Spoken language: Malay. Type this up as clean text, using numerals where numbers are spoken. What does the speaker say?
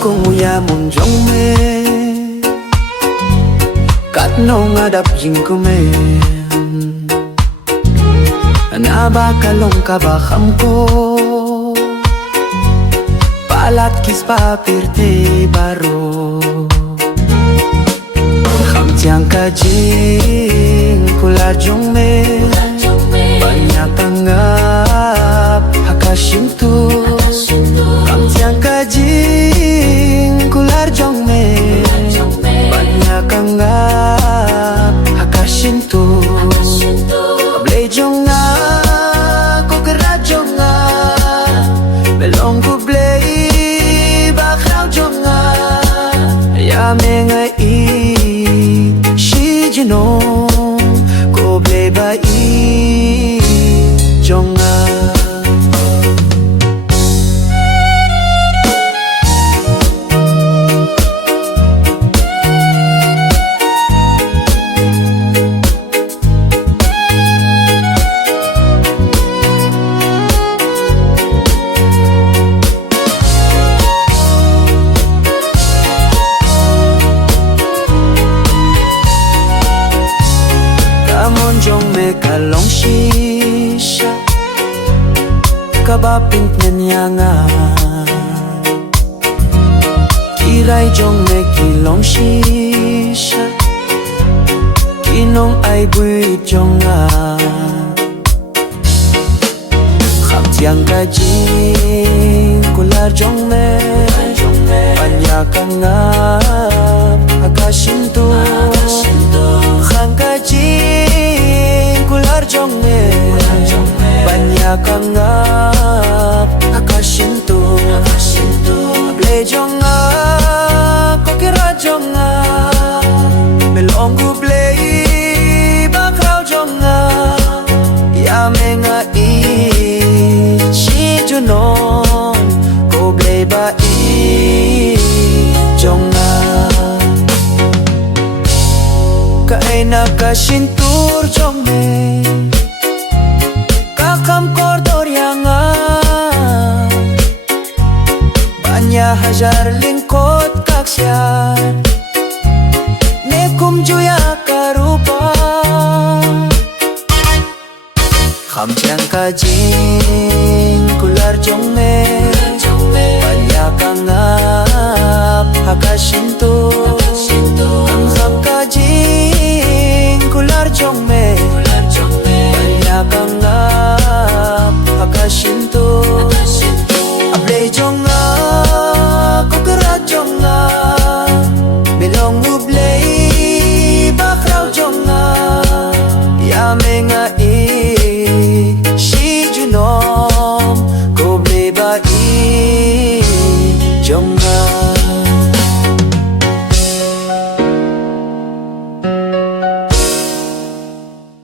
kung uyamon jong me kat no ngadap jing kume Anaba kalong kabakam ko Palat kis papirte baro Kham tiang kajing kula jong me Banyak tanggap hakashintu Kham tiang kajing kular jong me Banyak tanggap hakashintu Ablay jong nga ko kera jong nga Belong ko blay bakraw jong nga Yame nga i shi jinong ko blay ba i jong nga Amon jong me kalong shisha Kabapint nyanyanga Kiray jong me kilong shisha Kinong ay buit jong nga Kham tiang kajing kular jong me Panyakang nga hakashinto Khang kajing kular jong me Banyak anggap hakashinto Ablay jong nga kokira jong nga Belong gu blay bakraw jong nga Yame nga i shi junon ko blay ba i jong nga Kaay nakashintur jong me Kakam kordor yang Banyak hajar lingkot kaksiar Nekum juya karupa Kham tiang kajing kular jong me Banyak anggap hakashintur